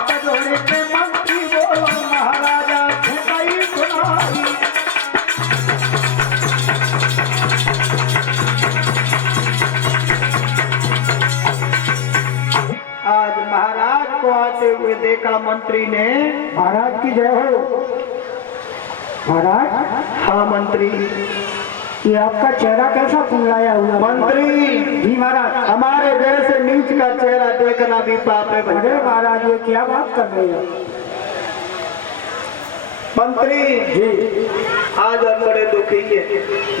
हाथ जोड़े के मंत्री बोलो महाराजा से कई सुनाई। आज महाराज को आते हुए देखा मंत्री ने। महाराज की जय हो। महाराज। हाँ मंत्री। ये आपका चेहरा कैसा फुलाया हुआ? मंत्री जी महाराज। हमारे जैसे नीच का चेहरा देखना भी पाप है। अरे महाराज ये क्या बात कर रहे हो? मंत्री जी आज हम बड़े दुखी के।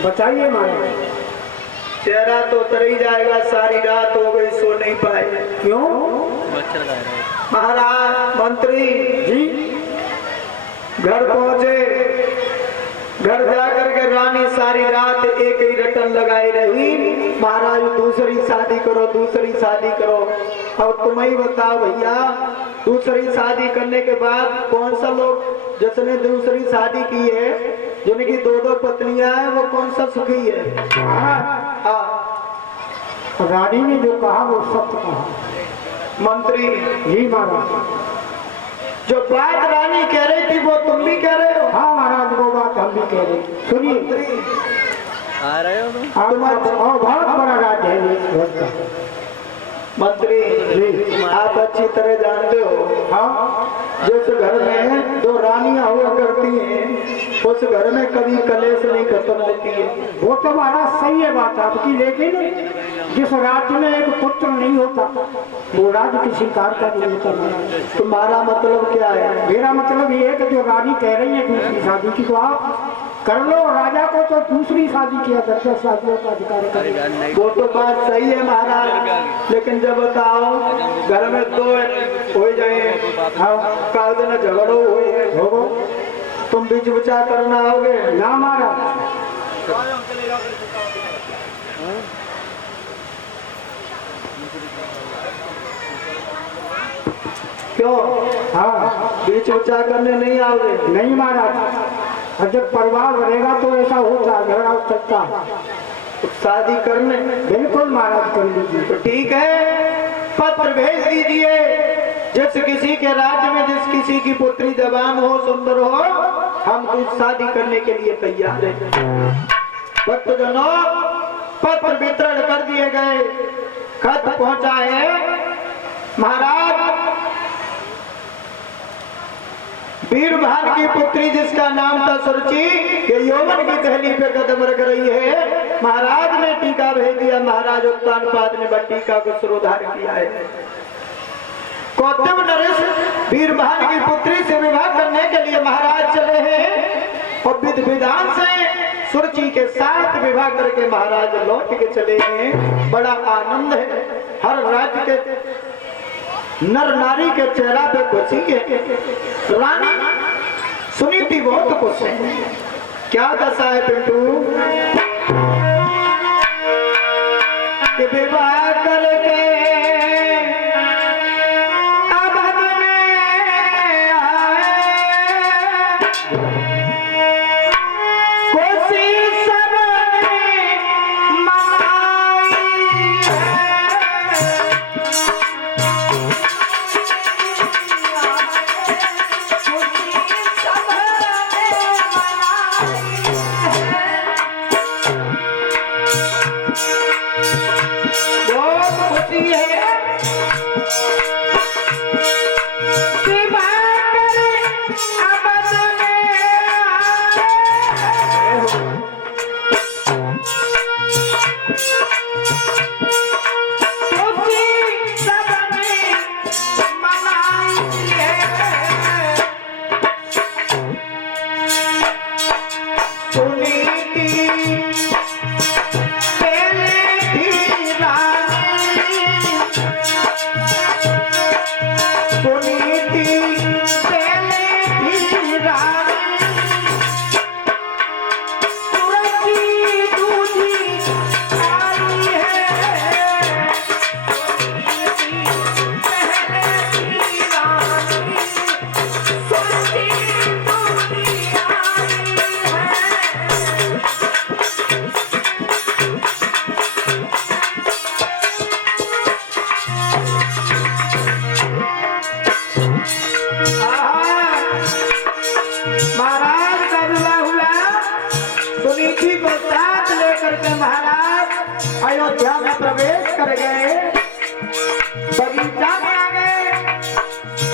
बताइए महाराज। चेहरा तो उतर ही जाएगा, सारी रात हो गई सो नहीं पाए। क्यों? महाराज मंत्री जी घर पहुंचे, घर जाकर के रानी सारी रात एक ही रटन लगाई रही, महाराज दूसरी शादी करो दूसरी शादी करो। अब तुम ही बताओ भैया, दूसरी शादी करने के बाद कौन सा लोग जिसने दूसरी शादी की है, जिनकी दो दो पत्नियां हैं, वो कौन सा सुखी है? हाँ रानी ने जो कहा वो सत्य कहा। मंत्री जी महाराज। जो बात रानी कह रही थी वो तुम भी कह रहे हो? हाँ महाराज वो बात हम भी कह रहे। सुनिए आ रहे हो तुम? बहुत बड़ा राज्य है इस घर का। मंत्री जी आप अच्छी तरह जानते हो, हाँ जिस घर में दो रानियां हुआ करती हैं उस घर में कभी कलेश नहीं खत्म होती है। वो तो महाराज सही है बात आपकी, लेकिन जिस राज्य में एक पुत्र नहीं होता वो राज्य किसी कार का नहीं होता महाराज। तुम्हारा मतलब क्या है? मेरा मतलब ये है कि जो रानी कह रही है दूसरी शादी की, तो आप कर लो। राजा को तो दूसरी शादी किया करते, शादियों का अधिकार कर। वो तो बात सही है महाराज, लेकिन जब बताओ घर में दो हो जाए, काल दिन झगड़ो हो, तुम बीच विचार करना आओगे ना महाराज? क्यों? हाँ बीच विचार करने नहीं आओगे? नहीं महाराज। और जब परिवार बढ़ेगा तो ऐसा होता है, झगड़ा चलता है। तो शादी करने बिल्कुल महाराज कर लीजिए। तो ठीक है, पत्र भेज दीजिए। जिस किसी के राज्य में जिस किसी की पुत्री जवान हो, सुंदर हो, हम कुछ शादी करने के लिए तैयार हैं। भक्तजनों पत्र वितरण कर दिए गए, खत पहुंचा है। महाराज वीरभान की पुत्री जिसका नाम था सुरुचि, ये यौवन की दहली पे कदम रख रही है। महाराज ने टीका भेज दिया। महाराज उत्तानपाद ने टीका को सुरोधार किया है। कौतुक नरेश वीरभान की पुत्री से विवाह करने के लिए महाराज चले हैं और विधि विधान से सुरुचि के साथ विवाह करके महाराज लौट के चले हैं। बड़ा आनंद है, हर राज्य के नर नारी के चेहरा पे खुशी है। रानी सुनी थी बहुत खुश है। क्या दशा है पिंटू कि विवाह करके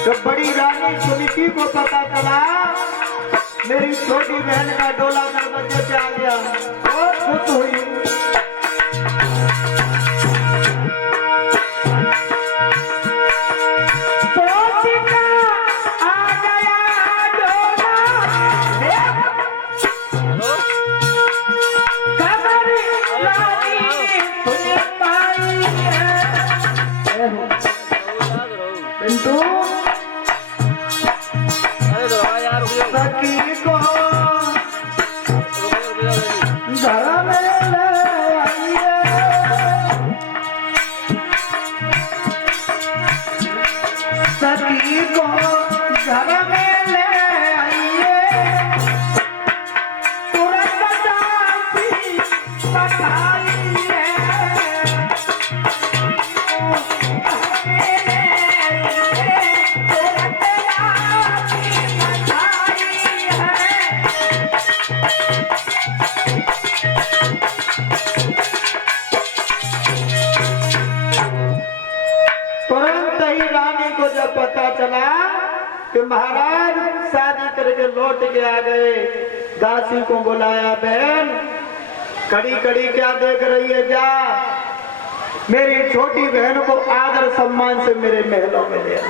जब बड़ी रानी सुनीति को पता चला मेरी छोटी बहन का डोला दरवाजे पे आ गया और खुश हुई। पिंटू सखी को घर में ले आइए, सखी को घर में ले आइए, तुरंत जाती बताइए। तुरंत ही रानी को जब पता चला कि महाराज शादी करके लौट के आ गए, दासी को बुलाया, बहन कड़ी कड़ी क्या देख रही है, जा मेरी छोटी बहन को आदर सम्मान से मेरे महलों में ले आ।